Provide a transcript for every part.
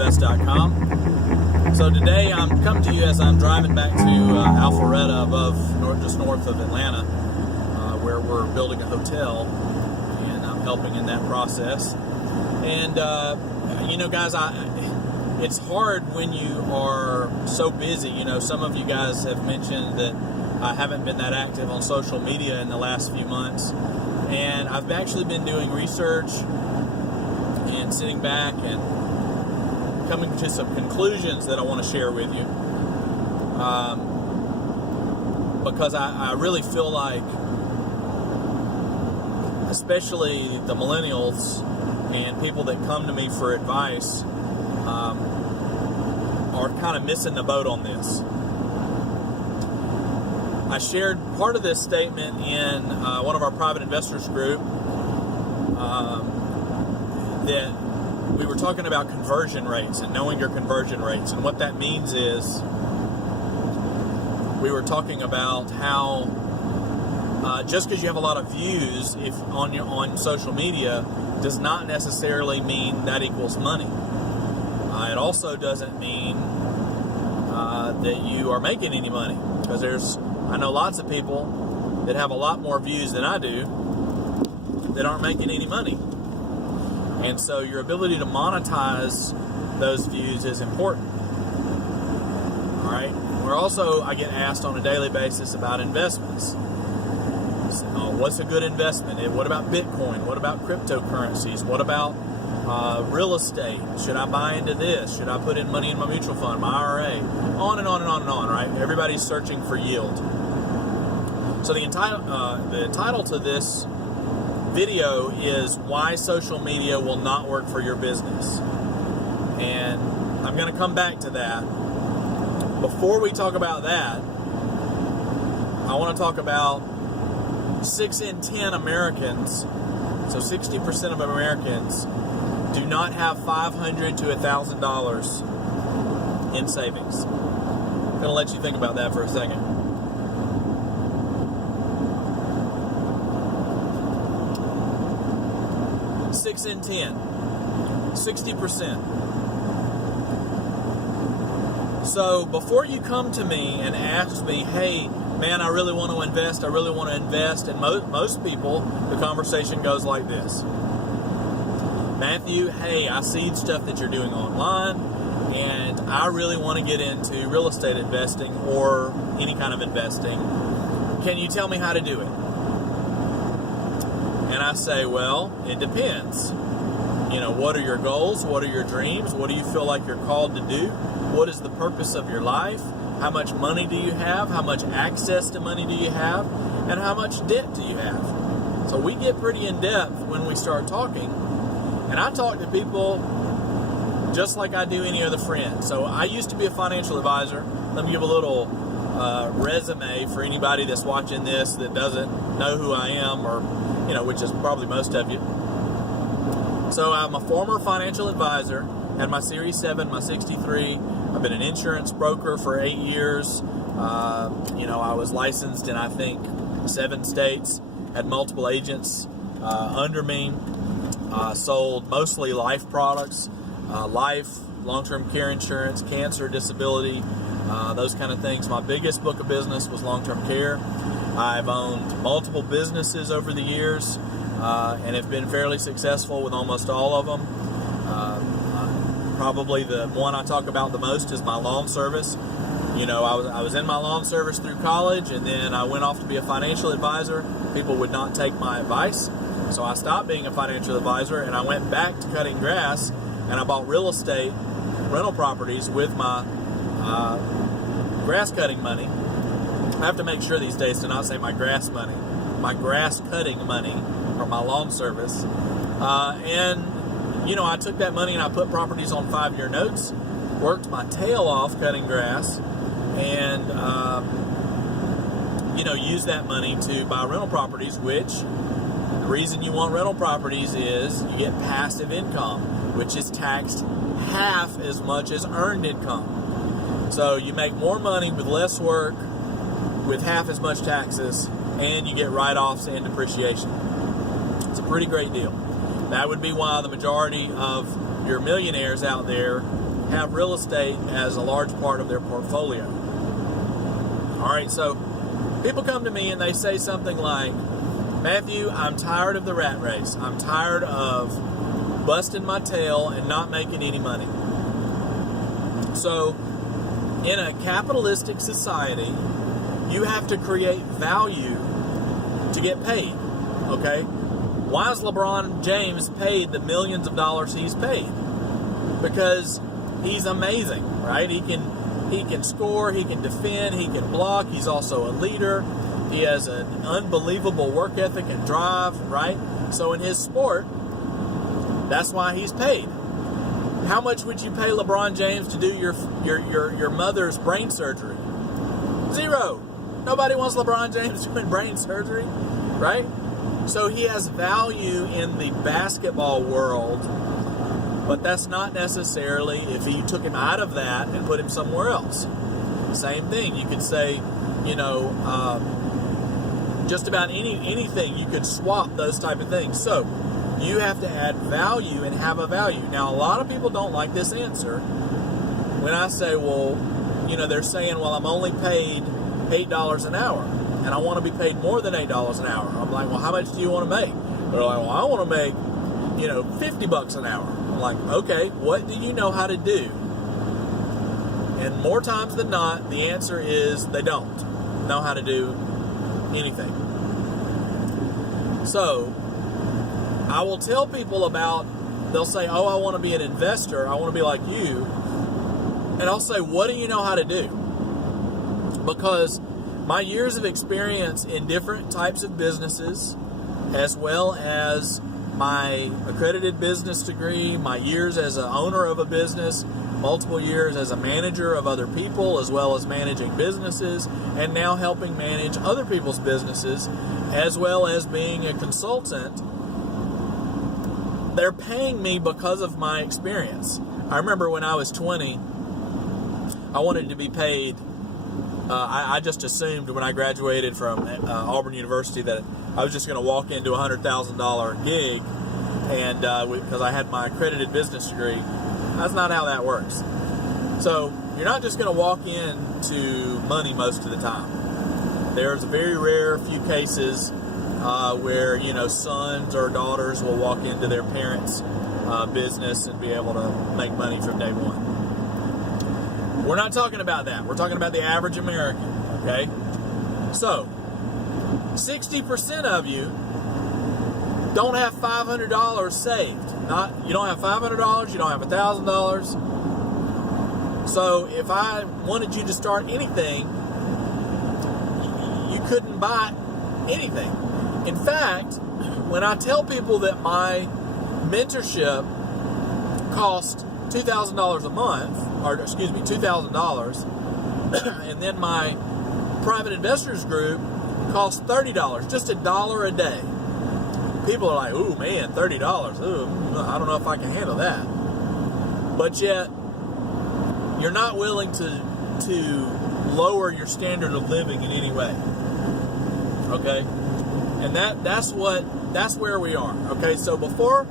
MorrowInvest.com. So today I'm coming to you as I'm driving back to Alpharetta, just north of Atlanta, where we're building a hotel, and I'm helping in that process. And guys, it's hard when you are so busy. Some of you guys have mentioned that I haven't been that active on social media in the last few months, and I've actually been doing research and sitting back and coming to some conclusions that I want to share with you, because I really feel like, especially the millennials and people that come to me for advice, are kind of missing the boat on this. I shared part of this statement in one of our private investors group, that we were talking about conversion rates and knowing your conversion rates. And what that means is, we were talking about how just because you have a lot of views on social media does not necessarily mean that equals money. It also doesn't mean that you are making any money, because I know lots of people that have a lot more views than I do that aren't making any money. And so your ability to monetize those views is important. All right. I get asked on a daily basis about investments. So, what's a good investment? What about Bitcoin? What about cryptocurrencies? What about real estate? Should I buy into this? Should I put in money in my mutual fund, my IRA? On and on and on and on, right? Everybody's searching for yield. So the title to this video is why social media will not work for your business. And I'm going to come back to that. Before we talk about that, I want to talk about 6 in 10 Americans, so 60% of Americans, do not have $500 to $1,000 in savings. I'm going to let you think about that for a second. Six in 10, 60%. So before you come to me and ask me, hey, man, I really want to invest, and most people, the conversation goes like this. Matthew, hey, I see stuff that you're doing online, and I really want to get into real estate investing or any kind of investing. Can you tell me how to do it? And I say, well, it depends. What are your goals? What are your dreams? What do you feel like you're called to do? What is the purpose of your life? How much money do you have? How much access to money do you have? And how much debt do you have? So we get pretty in depth when we start talking. And I talk to people just like I do any other friend. So I used to be a financial advisor. Let me give a little resume for anybody that's watching this that doesn't know who I am, or which is probably most of you. So I'm a former financial advisor, had my Series 7, my 63. I've been an insurance broker for 8 years. I was licensed in, I think, 7 states, had multiple agents under me, sold mostly life products, life, long-term care insurance, cancer, disability, those kind of things. My biggest book of business was long-term care. I've owned multiple businesses over the years, and have been fairly successful with almost all of them. Probably the one I talk about the most is my lawn service. I was in my lawn service through college, and then I went off to be a financial advisor. People would not take my advice, so I stopped being a financial advisor, and I went back to cutting grass, and I bought real estate, rental properties with my grass cutting money. I have to make sure these days to not say my grass money, my grass cutting money from my lawn service. I took that money and I put properties on 5-year notes, worked my tail off cutting grass, and used that money to buy rental properties, which the reason you want rental properties is you get passive income, which is taxed half as much as earned income. So you make more money with less work, with half as much taxes, and you get write-offs and depreciation. It's a pretty great deal. That would be why the majority of your millionaires out there have real estate as a large part of their portfolio. All right, so people come to me and they say something like, Matthew, I'm tired of the rat race. I'm tired of busting my tail and not making any money. So, in a capitalistic society, you have to create value to get paid, okay? Why is LeBron James paid the millions of dollars he's paid? Because he's amazing, right? He can score, he can defend, he can block, he's also a leader. He has an unbelievable work ethic and drive, right? So in his sport, that's why he's paid. How much would you pay LeBron James to do your mother's brain surgery? Zero. Nobody wants LeBron James doing brain surgery, right? So he has value in the basketball world, but that's not necessarily if you took him out of that and put him somewhere else. Same thing. You could say, just about anything, you could swap those type of things. So you have to add value and have a value. Now, a lot of people don't like this answer. When I say, well, they're saying, well, I'm only paid $8 an hour, and I want to be paid more than $8 an hour. I'm like, well, how much do you want to make? They're like, well, I want to make, $50 an hour. I'm like, okay, what do you know how to do? And more times than not, the answer is they don't know how to do anything. So I will tell people they'll say, oh, I want to be an investor. I want to be like you. And I'll say, what do you know how to do? Because my years of experience in different types of businesses, as well as my accredited business degree, my years as an owner of a business, multiple years as a manager of other people, as well as managing businesses, and now helping manage other people's businesses, as well as being a consultant. They're paying me because of my experience. I remember when I was 20, I wanted to be paid. I just assumed when I graduated from Auburn University that I was just going to walk into a $100,000 gig, and because I had my accredited business degree. That's not how that works. So you're not just going to walk into money most of the time. There's a very rare few cases where sons or daughters will walk into their parents' business and be able to make money from day one. We're not talking about that. We're talking about the average American, okay? So, 60% of you don't have $500 saved. You don't have $500, you don't have $1,000. So, if I wanted you to start anything, you couldn't buy anything. In fact, when I tell people that my mentorship costs $2,000 a month, $2,000, and then my private investors group costs $30, just $1 a day. People are like, ooh, man, $30. Ooh, I don't know if I can handle that. But yet, you're not willing to lower your standard of living in any way. Okay? And that's where we are. Okay, so before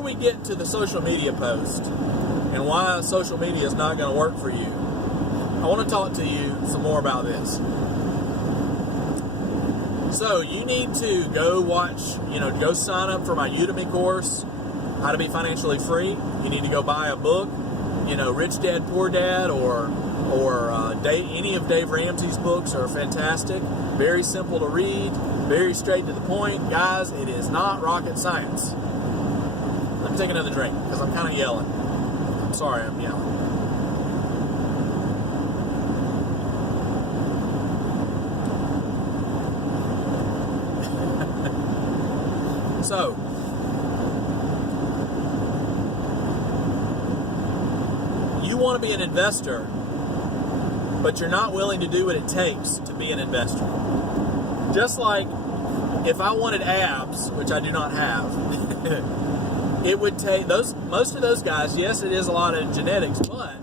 we get to the social media post and why social media is not going to work for you, I want to talk to you some more about this. So you need to go go sign up for my Udemy course, How to Be Financially Free. You need to go buy a book, Rich Dad, Poor Dad, or any of Dave Ramsey's books are fantastic. Very simple to read, very straight to the point. Guys, it is not rocket science. Let me take another drink because I'm kind of yelling. I'm sorry, I'm yelling. So, you want to be an investor, but you're not willing to do what it takes to be an investor. Just like if I wanted abs, which I do not have, it would take most of those guys. Yes, it is a lot of genetics, but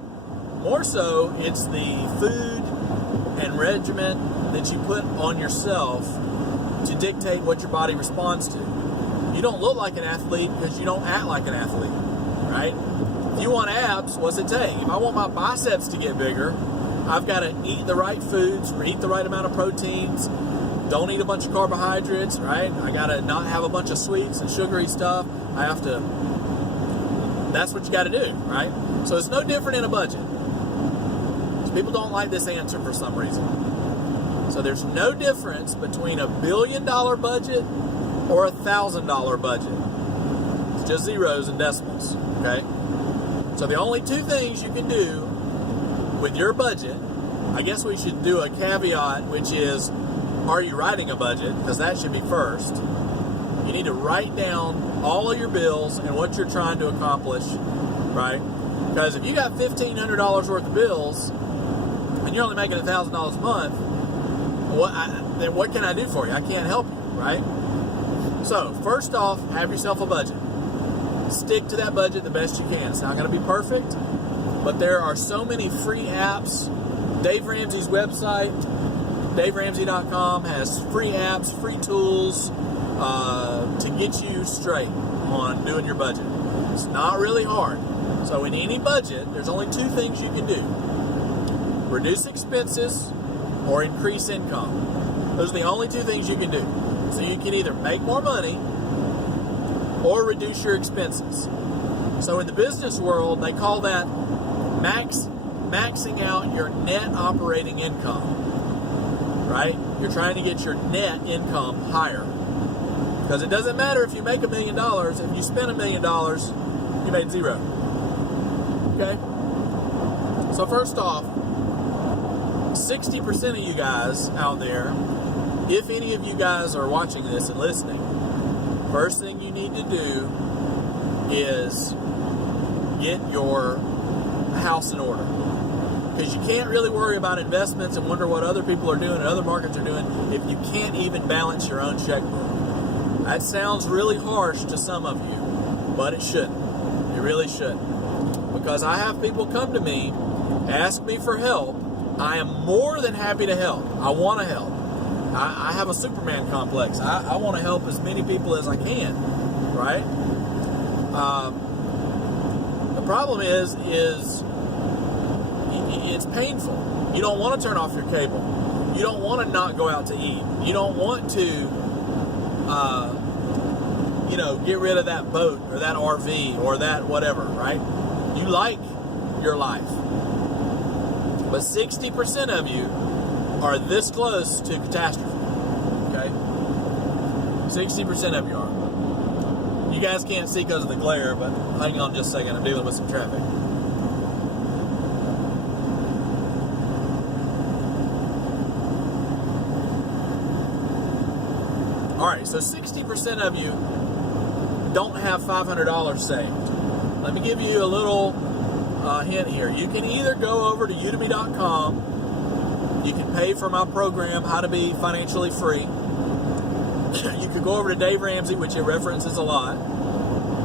more so it's the food and regimen that you put on yourself to dictate what your body responds to. You don't look like an athlete because you don't act like an athlete, right? If you want abs, what's it take? If I want my biceps to get bigger, I've got to eat the right foods, eat the right amount of proteins, don't eat a bunch of carbohydrates, right? I got to not have a bunch of sweets and sugary stuff. I have to, that's what you got to do, right? So it's no different in a budget. So people don't like this answer for some reason. So there's no difference between $1 billion budget or $1,000 budget. It's just zeros and decimals, okay? So the only two things you can do with your budget, I guess we should do a caveat, which is, are you writing a budget? Because that should be first. You need to write down all of your bills and what you're trying to accomplish, right? Because if you got $1,500 worth of bills and you're only making $1,000 a month, then what can I do for you? I can't help you, right? So first off, have yourself a budget. Stick to that budget the best you can. It's not going to be perfect, but there are so many free apps. Dave Ramsey's website, DaveRamsey.com, has free apps, free tools to get you straight on doing your budget. It's not really hard. So in any budget, there's only two things you can do. Reduce expenses or increase income. Those are the only two things you can do. So you can either make more money or reduce your expenses. So in the business world, they call that maxing out your net operating income, right? You're trying to get your net income higher. Because it doesn't matter if you make $1 million, if you spend $1 million, you made zero. Okay? So first off, 60% of you guys out there, if any of you guys are watching this and listening, first thing you need to do is get your house in order. Because you can't really worry about investments and wonder what other people are doing and other markets are doing if you can't even balance your own checkbook. That sounds really harsh to some of you, but it shouldn't. It really shouldn't. Because I have people come to me, ask me for help. I am more than happy to help. I want to help. I have a Superman complex. I want to help as many people as I can, right? The problem is it's painful. You don't want to turn off your cable. You don't want to not go out to eat. You don't want to, get rid of that boat or that RV or that whatever, right? You like your life. But 60% of you are this close to catastrophe, okay? 60% of you are. You guys can't see because of the glare, but hang on just a second. I'm dealing with some traffic. All right, so 60% of you don't have $500 saved. Let me give you a little hint here. You can either go over to Udemy.com. You can pay for my program, How to Be Financially Free. You could go over to Dave Ramsey, which it references a lot.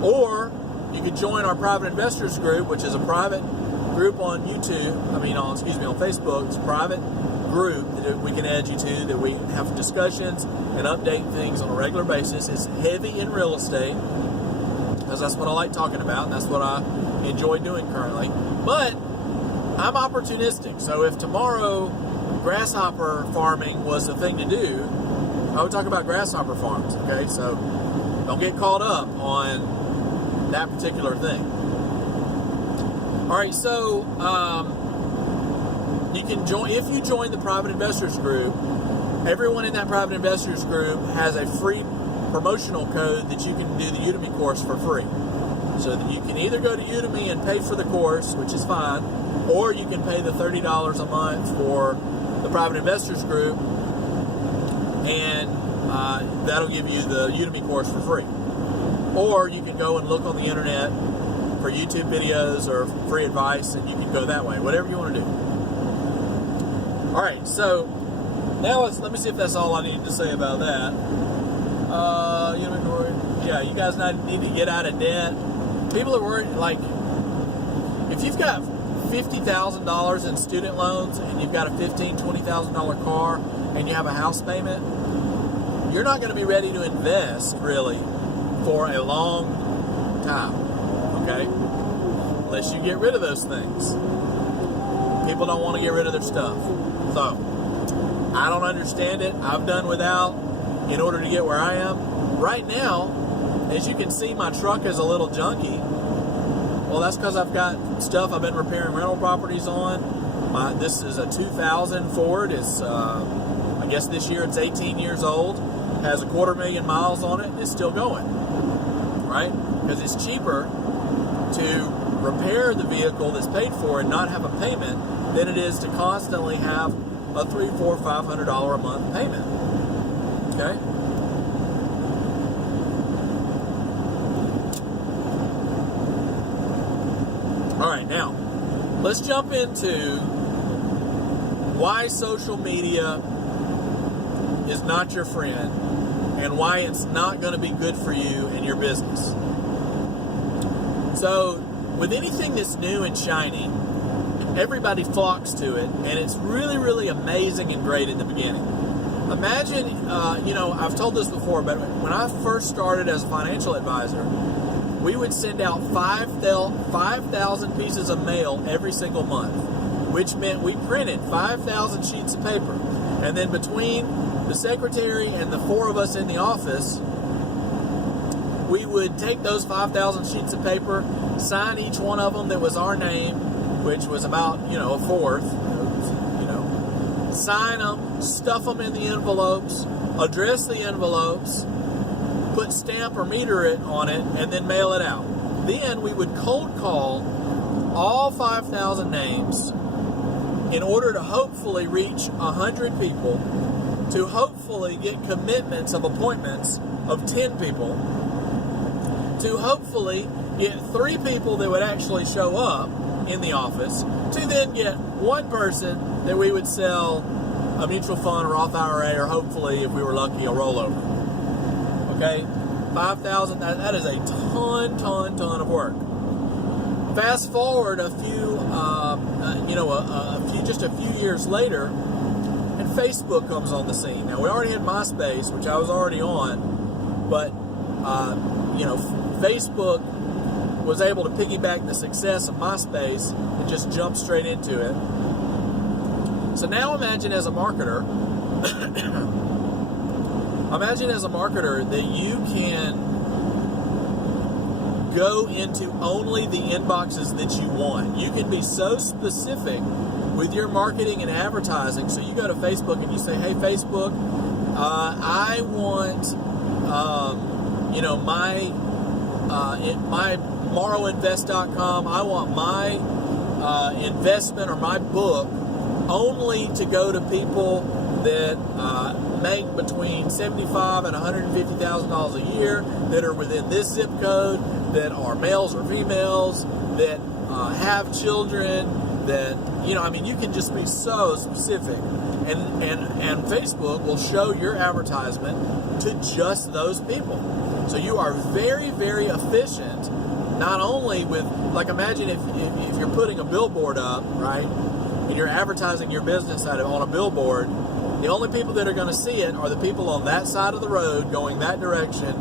Or you could join our private investors group, which is a private group on on Facebook. It's a private group that we can add you to, that we have discussions and update things on a regular basis. It's heavy in real estate, because that's what I like talking about, and that's what I enjoy doing currently. But I'm opportunistic, so if tomorrow grasshopper farming was the thing to do, I would talk about grasshopper farms, okay? So don't get caught up on that particular thing. All right, so you can join, if you join the private investors group, everyone in that private investors group has a free promotional code that you can do the Udemy course for free. So that you can either go to Udemy and pay for the course, which is fine, or you can pay the $30 a month for the private investors group, and that'll give you the Udemy course for free. Or you can go and look on the internet for YouTube videos or free advice, and you can go that way, whatever you want to do. All right, so now let me see if that's all I need to say about that. You guys need to get out of debt. People are worried, like, if you've got $50,000 in student loans and you've got a $15,000, $20,000 car and you have a house payment, you're not going to be ready to invest, really, for a long time, okay? unless you get rid of those things. People don't want to get rid of their stuff. So, I don't understand it. I've done without in order to get where I am. Right now, as you can see, my truck is a little junky. Well, that's because I've got stuff I've been repairing rental properties on. This is a 2000 Ford. It's, I guess this year it's 18 years old. Has 250,000 miles on it. It's still going, right? Because it's cheaper to repair the vehicle that's paid for and not have a payment than it is to constantly have a $300, $400, $500 a month payment. Okay? All right, now let's jump into why social media is not your friend and why it's not going to be good for you and your business. So, with anything that's new and shiny, everybody flocks to it, and it's really, really amazing and great in the beginning. Imagine, I've told this before, but when I first started as a financial advisor, we would send out 5,000 pieces of mail every single month, which meant we printed 5,000 sheets of paper. And then between the secretary and the 4 of us in the office, we would take those 5,000 sheets of paper, sign each one of them that was our name, which was about, a fourth, sign them, stuff them in the envelopes, address the envelopes, put stamp or meter it on it, and then mail it out. Then we would cold call all 5,000 names in order to hopefully reach 100 people, to hopefully get commitments of appointments of 10 people, to hopefully get 3 people that would actually show up in the office, to then get 1 person that we would sell a mutual fund, Roth IRA, or hopefully, if we were lucky, a rollover. Okay? 5,000, that is a ton of work. Fast forward a few years later, and Facebook comes on the scene. Now, we already had MySpace, which I was already on, but, Facebook was able to piggyback the success of MySpace and just jump straight into it. So now imagine as a marketer, that you can go into only the inboxes that you want. You can be so specific with your marketing and advertising. So you go to Facebook and you say, hey, Facebook, I want, my MorrowInvest.com, I want my investment or my book only to go to people that make between $75,000 and $150,000 a year, that are within this zip code, that are males or females, that have children, that, you can just be so specific. And Facebook will show your advertisement to just those people. So you are very, very efficient, not only with, imagine if you're putting a billboard up, right, and you're advertising your business on a billboard, the only people that are going to see it are the people on that side of the road going that direction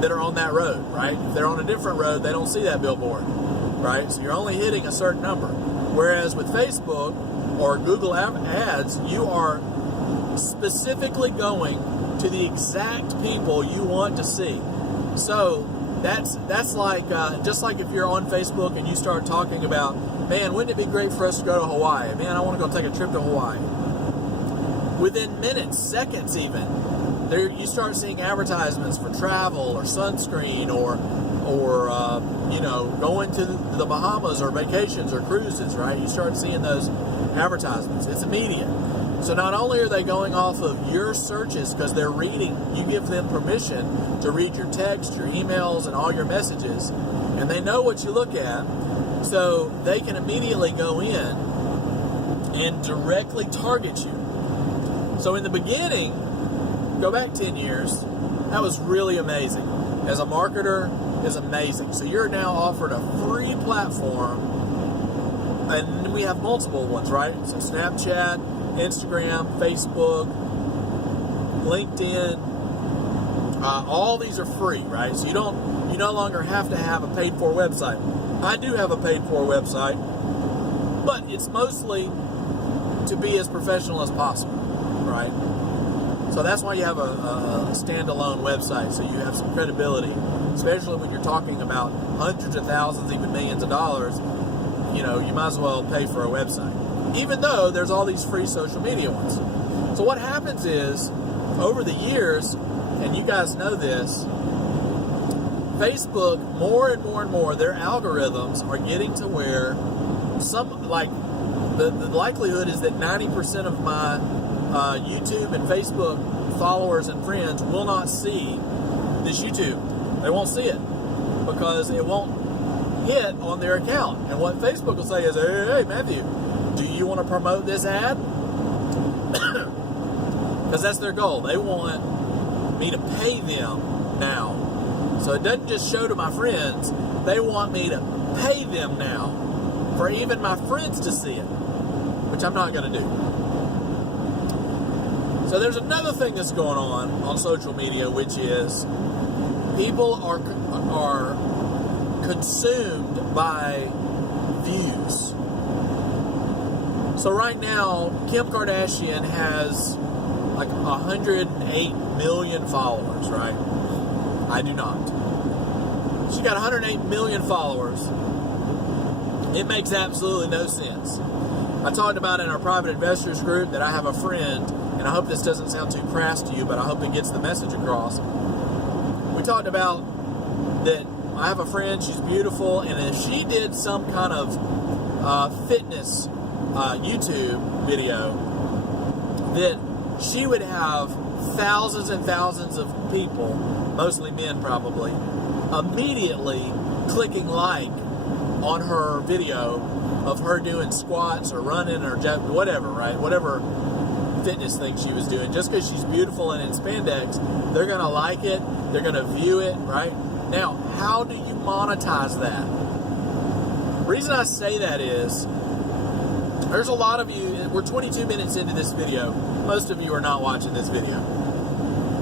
that are on that road, right? If they're on a different road, they don't see that billboard, right? So you're only hitting a certain number. Whereas with Facebook or Google Ads, you are specifically going to the exact people you want to see. So that's like, just like if you're on Facebook and you start talking about, man, wouldn't it be great for us to go to Hawaii? Man, I want to go take a trip to Hawaii. Within minutes, seconds even, there you start seeing advertisements for travel or sunscreen or going to the Bahamas or vacations or cruises, right? You start seeing those advertisements. It's immediate. So not only are they going off of your searches because they're reading, you give them permission to read your text, your emails, and all your messages, and they know what you look at, so they can immediately go in and directly target you. So in the beginning, go back 10 years, that was really amazing. As a marketer, it's amazing. So you're now offered a free platform, and we have multiple ones, right? So Snapchat, Instagram, Facebook, LinkedIn, all these are free, right? So you no longer have to have a paid for website. I do have a paid-for website, but it's mostly to be as professional as possible, right? So that's why you have a standalone website, so you have some credibility, especially when you're talking about hundreds of thousands, even millions of dollars. You know, you might as well pay for a website, even though there's all these free social media ones. So what happens is, over the years, and you guys know this, Facebook, more and more and more, their algorithms are getting to where the likelihood is that 90% of my YouTube and Facebook followers and friends will not see this YouTube. They won't see it because it won't hit on their account. And what Facebook will say is, hey, Matthew, do you want to promote this ad? Because that's their goal. They want me to pay them now. So it doesn't just show to my friends. They want me to pay them now for even my friends to see it, which I'm not going to do. So there's another thing that's going on social media, which is people are consumed by views. So right now, Kim Kardashian has like 108 million followers, right? I do not. She got 108 million followers. It makes absolutely no sense. I talked about in our private investors group that I have a friend, and I hope this doesn't sound too crass to you, but I hope it gets the message across. We talked about that I have a friend, she's beautiful, and if she did some kind of fitness YouTube video, that she would have thousands and thousands of people, mostly men probably, immediately clicking like on her video of her doing squats or running or whatever, right? Whatever fitness thing she was doing. Just because she's beautiful and in spandex, they're going to like it, they're going to view it, right? Now, how do you monetize that? The reason I say that is, there's a lot of you, we're 22 minutes into this video, most of you are not watching this video,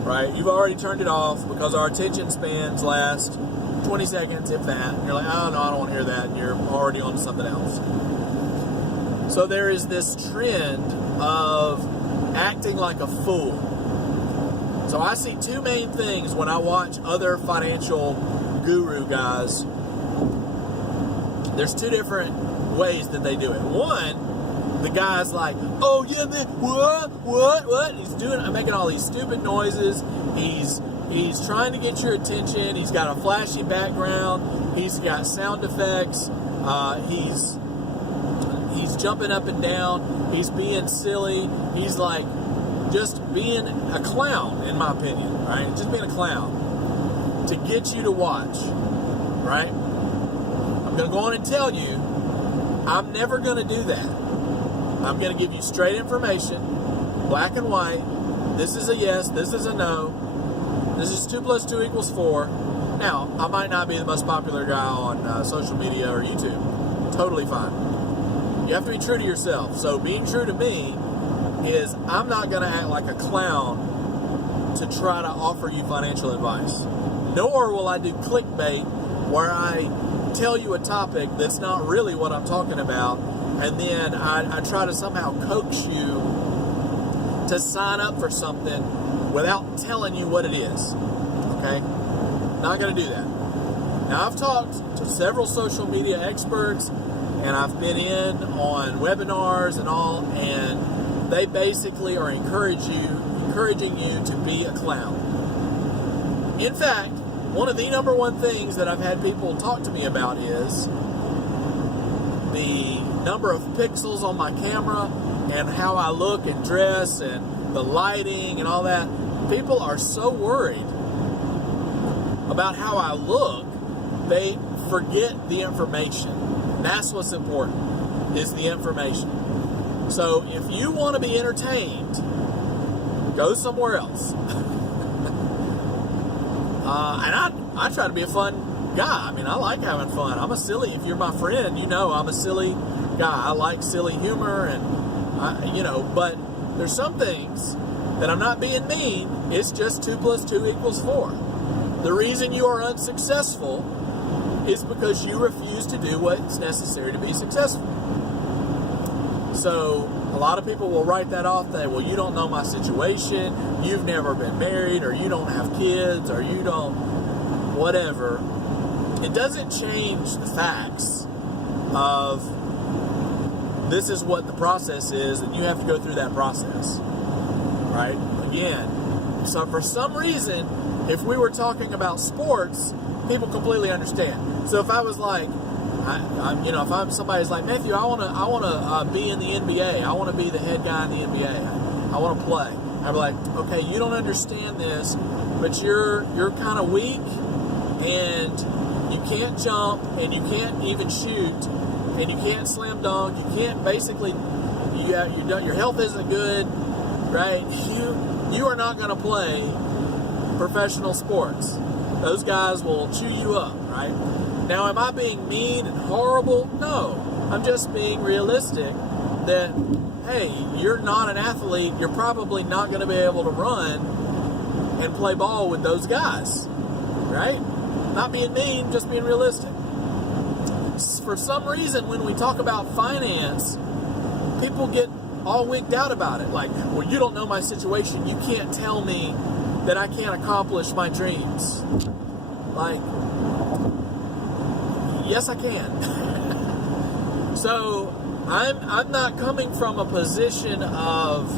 right? You've already turned it off because our attention spans last 20 seconds, if that. And you're like, oh no, I don't want to hear that, and you're already on to something else. So there is this trend of acting like a fool. So I see two main things when I watch other financial guru guys. There's two different ways that they do it. One, the guy's like, oh yeah, man, what? He's making all these stupid noises. He's trying to get your attention. He's got a flashy background. He's got sound effects. He's jumping up and down. He's being silly. He's like just being a clown, in my opinion, right? Just being a clown to get you to watch, right? I'm going to go on and tell you, I'm never going to do that. I'm going to give you straight information, black and white. This is a yes, this is a no. This is 2 + 2 = 4. Now, I might not be the most popular guy on social media or YouTube. Totally fine. You have to be true to yourself. So being true to me is I'm not going to act like a clown to try to offer you financial advice. Nor will I do clickbait where I tell you a topic that's not really what I'm talking about, and then I try to somehow coax you to sign up for something without telling you what it is. Okay? Not going to do that. Now, I've talked to several social media experts, and I've been in on webinars and all, and they basically are encouraging you to be a clown. In fact, one of the number one things that I've had people talk to me about is the number of pixels on my camera and how I look and dress and the lighting and all that. People are so worried about how I look, they forget the information. That's what's important, is the information. So if you want to be entertained, go somewhere else. And I try to be a fun guy. I mean, I like having fun. I'm a silly, if you're my friend, you know I'm a silly guy. I like silly humor, and but there's some things that I'm not being mean. It's just 2 + 2 = 4. The reason you are unsuccessful is because you refuse to do what's necessary to be successful. So a lot of people will write that off, that, well, you don't know my situation, you've never been married, or you don't have kids, or you don't whatever. It doesn't change the facts of this is what the process is, and you have to go through that process, right? Again, so for some reason, if we were talking about sports, people completely understand. So if I was like, if somebody's like, Matthew, I want to be in the NBA, I want to be the head guy in the NBA, I want to play. I'd be like, okay, you don't understand this, but you're kind of weak, and you can't jump, and you can't even shoot, and you can't slam dunk, you can't basically, your health isn't good, right? You are not going to play professional sports. Those guys will chew you up, right? Now, am I being mean and horrible? No. I'm just being realistic that, hey, you're not an athlete, you're probably not going to be able to run and play ball with those guys, right? Not being mean, just being realistic. For some reason, when we talk about finance, people get all wigged out about it. Like, well, you don't know my situation. You can't tell me that I can't accomplish my dreams. Like, yes, I can. So, I'm not coming from a position of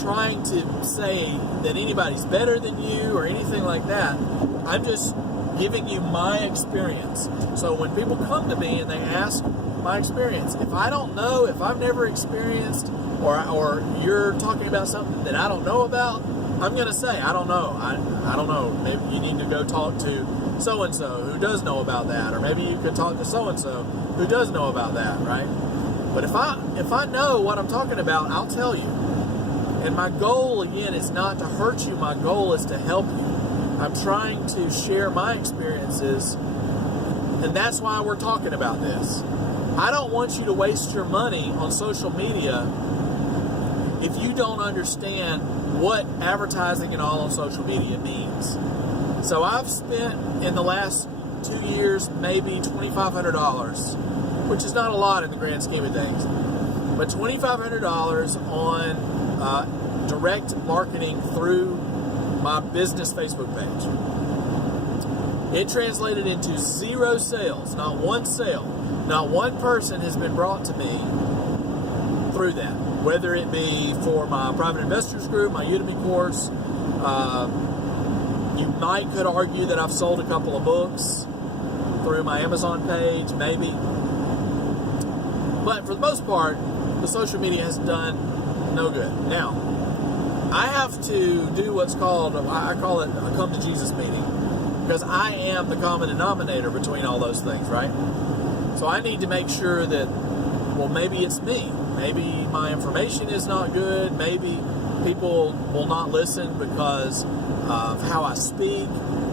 trying to say that anybody's better than you or anything like that. I'm just giving you my experience. So when people come to me and they ask my experience, if I don't know, if I've never experienced, or you're talking about something that I don't know about, I'm going to say, I don't know. I don't know. Maybe you need to go talk to so-and-so who does know about that, or maybe you could talk to so-and-so who does know about that, right? But if I know what I'm talking about, I'll tell you. And my goal, again, is not to hurt you. My goal is to help you. I'm trying to share my experiences, and that's why we're talking about this. I don't want you to waste your money on social media if you don't understand what advertising and all on social media means. So I've spent in the last 2 years maybe $2,500, which is not a lot in the grand scheme of things, but $2,500 on direct marketing through my business Facebook page. It translated into 0 sales, not one sale. Not one person has been brought to me through that, whether it be for my private investors group, my Udemy course. You could argue that I've sold a couple of books through my Amazon page, maybe. But for the most part, the social media has done no good. Now, I have to do what's called, I call it a come to Jesus meeting, because I am the common denominator between all those things, right? So I need to make sure that, well, maybe it's me. Maybe my information is not good. Maybe people will not listen because of how I speak,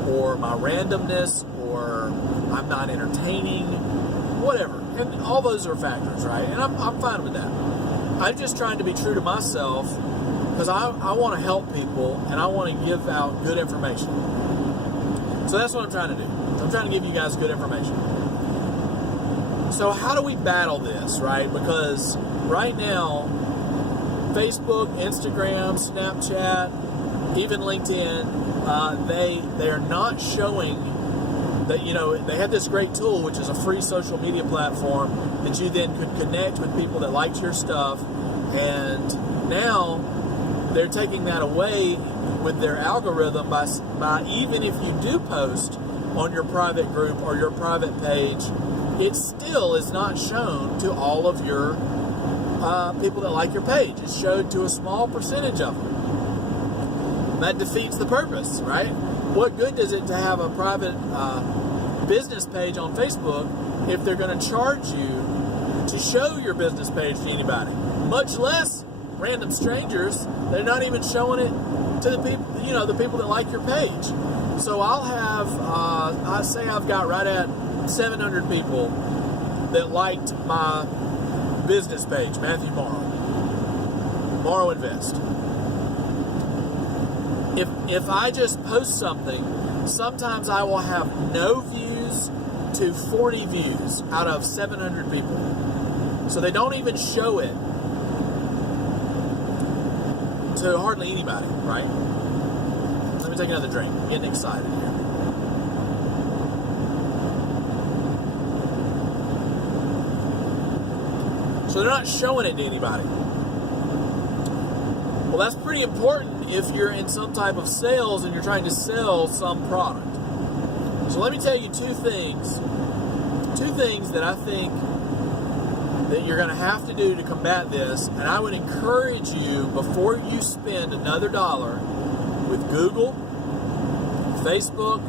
or my randomness, or I'm not entertaining, whatever. And all those are factors, right? And I'm fine with that. I'm just trying to be true to myself, because I want to help people, and I want to give out good information. So that's what I'm trying to do. I'm trying to give you guys good information. So how do we battle this, right? Because right now, Facebook, Instagram, Snapchat, even LinkedIn, they are not showing that, they have this great tool, which is a free social media platform that you then could connect with people that liked your stuff. And now they're taking that away with their algorithm by even if you do post on your private group or your private page, it still is not shown to all of your people that like your page. It's showed to a small percentage of them. That defeats the purpose, right? What good does it to have a private business page on Facebook if they're going to charge you to show your business page to anybody? Much less random strangers. They're not even showing it to the people, the people that like your page. So I'll have, I say I've got right at 700 people that liked my business page, Matthew Morrow Invest. If I just post something Sometimes I will have no views to 40 views out of 700 people. So they don't even show it to hardly anybody, right? Let me take another drink. I'm getting excited here. So they're not showing it to anybody. Well, that's pretty important if you're in some type of sales and you're trying to sell some product. So let me tell you two things that I think that you're going to have to do to combat this. And I would encourage you, before you spend another dollar with Google, Facebook,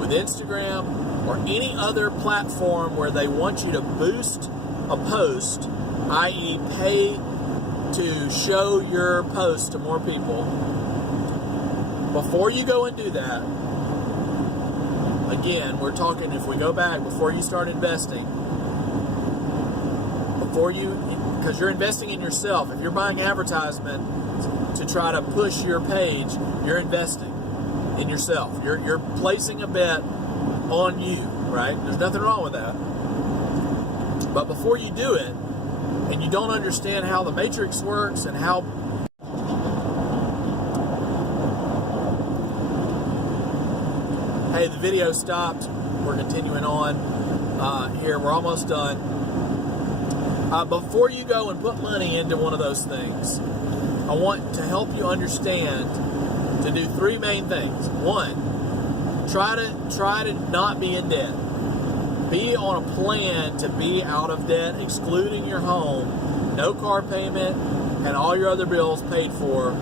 with Instagram, or any other platform where they want you to boost a post, i.e. pay to show your post to more people, before you go and do that, again, we're talking, if we go back, before you start investing, because you're investing in yourself. If you're buying advertisement to try to push your page, you're investing in yourself. You're placing a bet on you, right? There's nothing wrong with that. But before you do it, and you don't understand how the matrix works and how hey, the video stopped. We're continuing on here. We're almost done. Before you go and put money into one of those things, I want to help you understand to do three main things. One, try to not be in debt. Be on a plan to be out of debt, excluding your home, no car payment, and all your other bills paid for.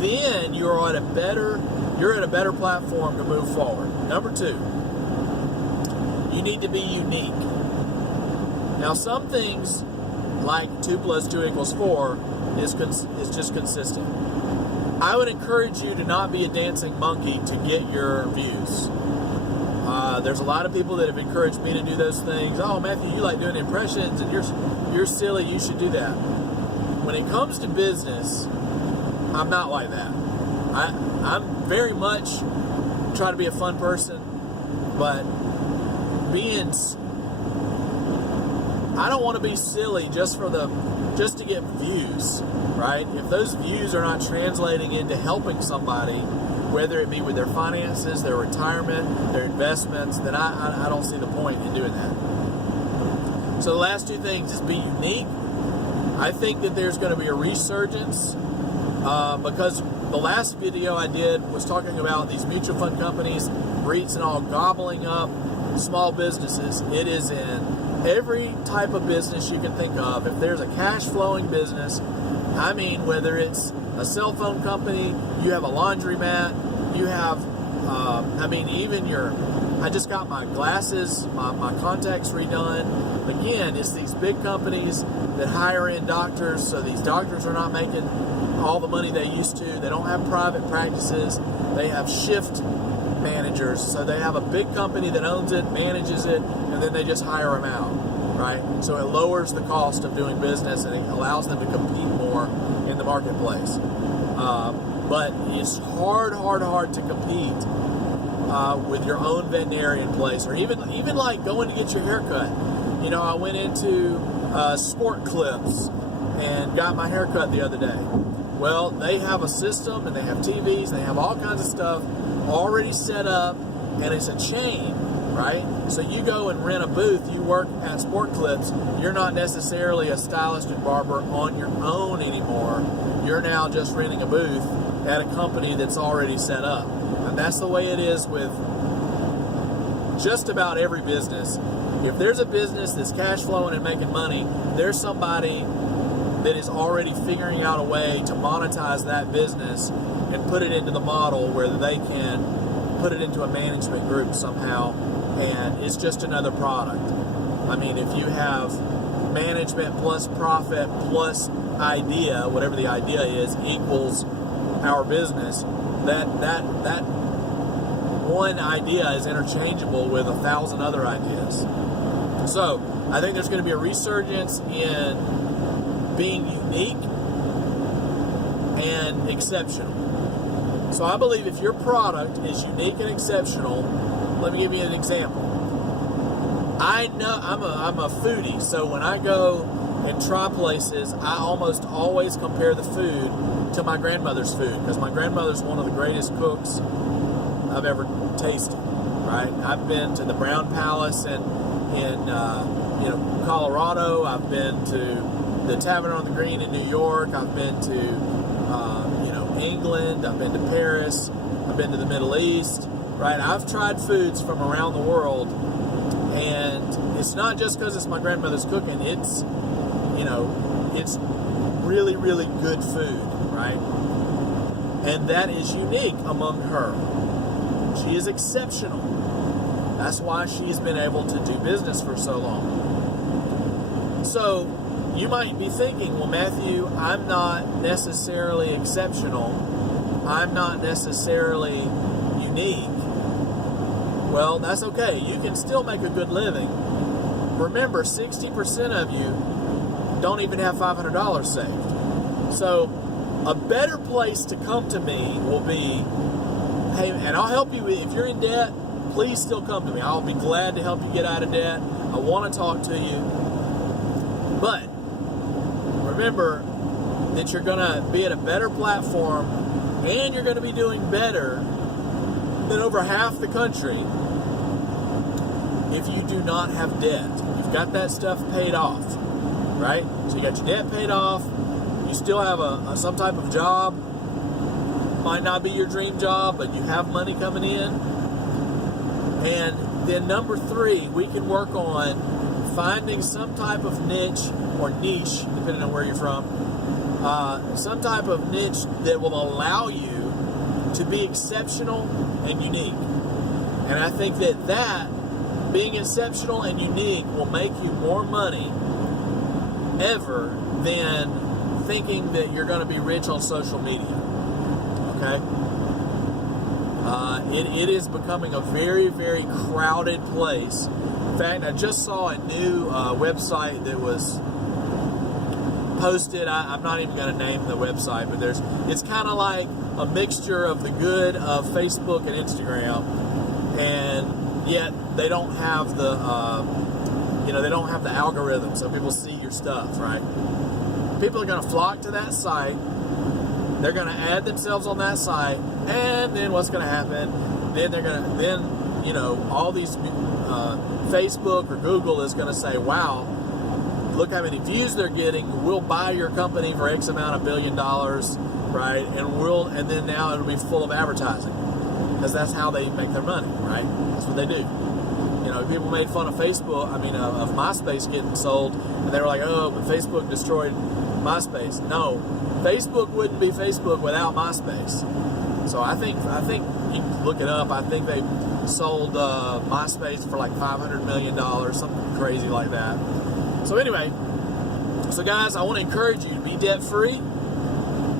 Then you're at a better platform to move forward. Number two, you need to be unique. Now, some things like 2 + 2 = 4 is just consistent. I would encourage you to not be a dancing monkey to get your views. There's a lot of people that have encouraged me to do those things. Oh, Matthew, you like doing impressions, and you're silly. You should do that. When it comes to business, I'm not like that. I'm very much trying to be a fun person, but I don't want to be silly just to get views, right? If those views are not translating into helping somebody, whether it be with their finances, their retirement, their investments, then I don't see the point in doing that. So the last two things is be unique. I think that there's going to be a resurgence because the last video I did was talking about these mutual fund companies, REITs and all, gobbling up small businesses. It is in every type of business you can think of. If there's a cash flowing business, I mean, whether it's a cell phone company, you have a laundromat, you have, I just got my glasses, my contacts redone. Again, it's these big companies that hire in doctors, so these doctors are not making all the money they used to. They don't have private practices. They have shift managers, so they have a big company that owns it, manages it, and then they just hire them out, right? So it lowers the cost of doing business, and it allows them to compete more in the marketplace. But it's hard to compete with your own veterinarian place, or even like going to get your hair cut. You know, I went into Sport Clips and got my hair cut the other day. Well, they have a system, and they have TVs, and they have all kinds of stuff already set up, and it's a chain, right? So you go and rent a booth, you work at Sport Clips, you're not necessarily a stylist and barber on your own anymore. You're now just renting a booth at a company that's already set up. And that's the way it is with just about every business. If there's a business that's cash flowing and making money, there's somebody that is already figuring out a way to monetize that business and put it into the model where they can put it into a management group somehow, and it's just another product. I mean, if you have management plus profit plus idea, whatever the idea is, equals our business, that one idea is interchangeable with 1,000 other ideas. So I think there's going to be a resurgence in being unique and exceptional. So I believe if your product is unique and exceptional, let me give you an example. I know I'm a foodie, so when I go and try places, I almost always compare the food to my grandmother's food, because my grandmother's one of the greatest cooks I've ever tasted. Right? I've been to the Brown Palace in Colorado. I've been to the Tavern on the Green in New York. I've been to England. I've been to Paris. I've been to the Middle East. Right? I've tried foods from around the world, and it's not just because it's my grandmother's cooking. It's really, really good food, right? And that is unique among her. She is exceptional. That's why she's been able to do business for so long. So you might be thinking, well, Matthew, I'm not necessarily exceptional. I'm not necessarily unique. Well, that's okay. You can still make a good living. Remember, 60% of you don't even have $500 saved. So a better place to come to me will be, hey, and I'll help you. If you're in debt, please still come to me. I'll be glad to help you get out of debt. I want to talk to you. But remember that you're going to be at a better platform, and you're going to be doing better than over half the country if you do not have debt. You've got that stuff paid off, right? So you got your debt paid off. You still have some type of job. Might not be your dream job, but you have money coming in. And then number 3, we can work on finding some type of niche, or niche, depending on where you're from, some type of niche that will allow you to be exceptional and unique. And I think that being exceptional and unique will make you more money ever than thinking that you're going to be rich on social media. Okay? It is becoming a very, very crowded place. In fact, I just saw a new website that was posted. I'm not even going to name the website, but it's kind of like a mixture of the good of Facebook and Instagram, and yet they don't have the algorithm, so people see your stuff, right? People are going to flock to that site. They're going to add themselves on that site, and then what's going to happen? Then all these Facebook or Google is going to say, wow, look how many views they're getting. We'll buy your company for X amount of $1 billion, right? And then now it'll be full of advertising, because that's how they make their money, right? That's what they do. People made fun of Facebook, of MySpace getting sold, and they were like, oh, but Facebook destroyed MySpace. No, Facebook wouldn't be Facebook without MySpace. So I think you can look it up. I think they sold MySpace for like $500 million, something crazy like that. So anyway, guys, I want to encourage you to be debt-free,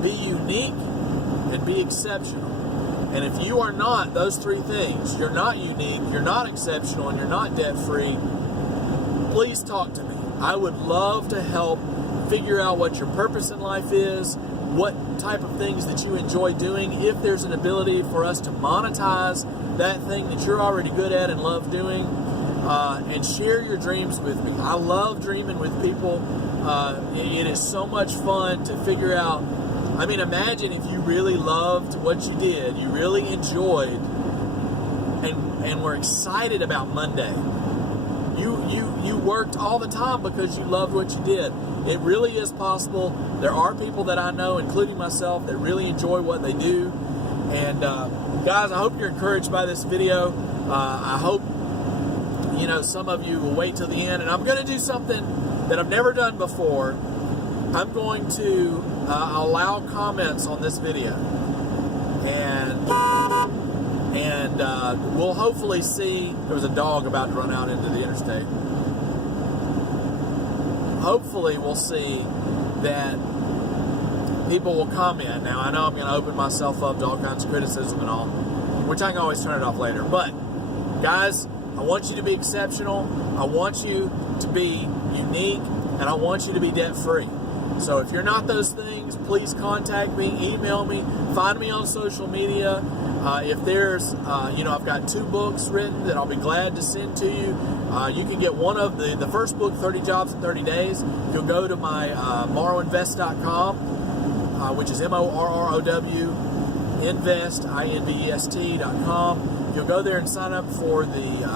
be unique, and be exceptional. And if you are not those 3 things, you're not unique, you're not exceptional, and you're not debt-free, please talk to me. I would love to help figure out what your purpose in life is, what type of things that you enjoy doing, if there's an ability for us to monetize that thing that you're already good at and love doing, and share your dreams with me. I love dreaming with people. It is so much fun to figure out. Imagine if you really loved what you did, you really enjoyed, and were excited about Monday. You worked all the time because you loved what you did. It really is possible. There are people that I know, including myself, that really enjoy what they do. And guys, I hope you're encouraged by this video. I hope some of you will wait till the end. And I'm going to do something that I've never done before. I'm going to allow comments on this video, and we'll hopefully see. There was a dog about to run out into the interstate. Hopefully we'll see that people will comment. Now, I know I'm going to open myself up to all kinds of criticism and all, which I can always turn it off later. But guys, I want you to be exceptional. I want you to be unique, and I want you to be debt-free. So if you're not those things, please contact me, email me, find me on social media. If there's, I've got 2 books written that I'll be glad to send to you. You can get one of the first book, 30 Jobs in 30 Days. You'll go to my MorrowInvest.com, which is MORROW, invest, INVEST.com. You'll go there and sign up for the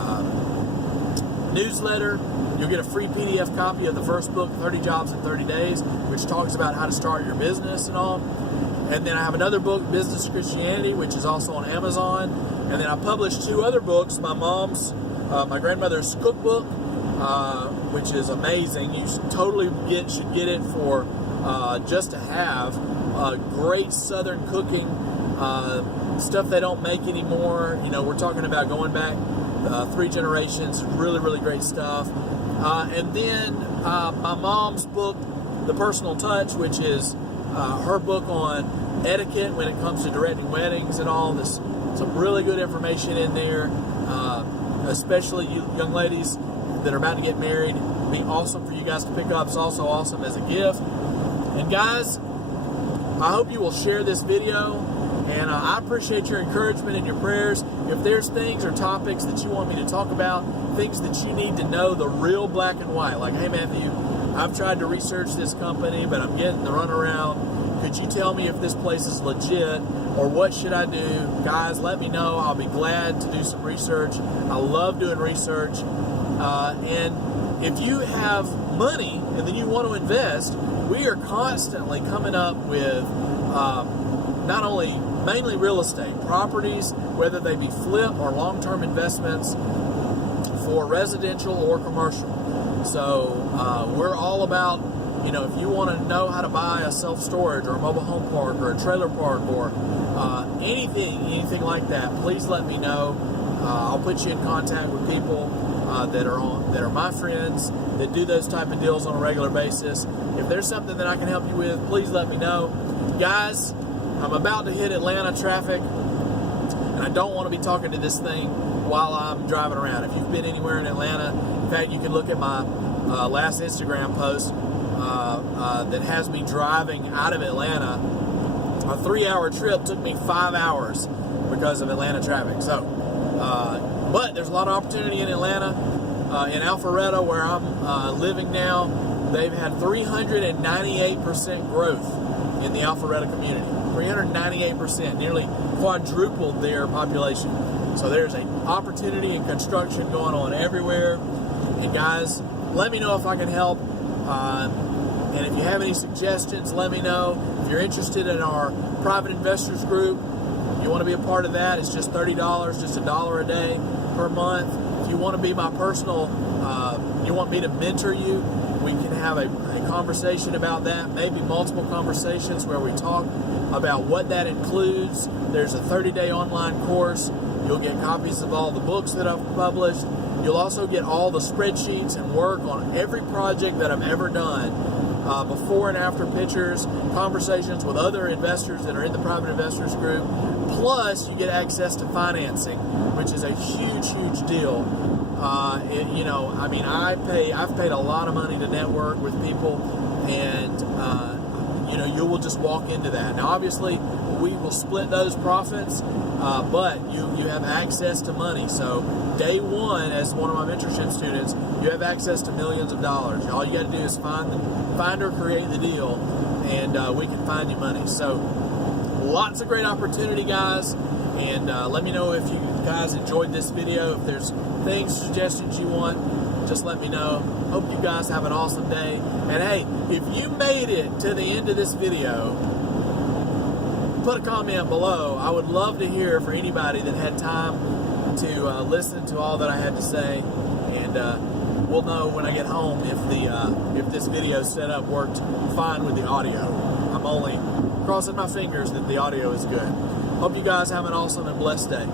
newsletter. You'll get a free PDF copy of the first book, 30 Jobs in 30 Days, which talks about how to start your business and all. And then I have another book, Business Christianity, which is also on Amazon. And then I published 2 other books. My grandmother's Cookbook, which is amazing. You should get it for just to have great Southern cooking stuff they don't make anymore. We're talking about going back 3 generations. Really, really great stuff. And then my mom's book, The Personal Touch, which is her book on etiquette when it comes to directing weddings and all. There's some really good information in there, especially you young ladies that are about to get married. It'd be awesome for you guys to pick up. It's also awesome as a gift. And guys, I hope you will share this video, and I appreciate your encouragement and your prayers. If there's things or topics that you want me to talk about, things that you need to know, the real black and white, like, hey Matthew, I've tried to research this company, but I'm getting the runaround. Could you tell me if this place is legit, or what should I do? Guys, let me know. I'll be glad to do some research. I love doing research. And if you have money and then you want to invest, we are constantly coming up with mainly real estate properties, whether they be flip or long-term investments for residential or commercial. So we're all about, if you want to know how to buy a self-storage or a mobile home park or a trailer park or anything like that, please let me know. I'll put you in contact with people that are my friends that do those type of deals on a regular basis. If there's something that I can help you with, please let me know. Guys, I'm about to hit Atlanta traffic, and I don't want to be talking to this thing while I'm driving around. If you've been anywhere in Atlanta, in fact, you can look at my last Instagram post that has me driving out of Atlanta. A 3-hour trip took me 5 hours because of Atlanta traffic. So, but there's a lot of opportunity in Atlanta. In Alpharetta, where I'm living now, they've had 398% growth in the Alpharetta community. 398%, nearly quadrupled their population. So there's an opportunity and construction going on everywhere. And guys, let me know if I can help. And if you have any suggestions, let me know. If you're interested in our private investors group, you want to be a part of that, it's just $30, just $1 a day per month. If you want to be my personal, you want me to mentor you, we can have a conversation about that, maybe multiple conversations where we talk about what that includes. There's a 30-day online course. You'll get copies of all the books that I've published. You'll also get all the spreadsheets and work on every project that I've ever done, before and after pictures, conversations with other investors that are in the private investors group. Plus, you get access to financing, which is a huge, huge deal. I've paid a lot of money to network with people, and you will just walk into that. Now, obviously, we will split those profits, but you have access to money. So, day one, as one of my mentorship students, you have access to millions of dollars. All you got to do is find or create the deal, and we can find you money. So, lots of great opportunity, guys. And let me know if you guys enjoyed this video. If there's things, suggestions you want, just let me know. Hope you guys have an awesome day. And hey, if you made it to the end of this video, put a comment below. I would love to hear for anybody that had time to listen to all that I had to say. And we'll know when I get home if this video setup worked fine with the audio. I'm only crossing my fingers that the audio is good. Hope you guys have an awesome and blessed day.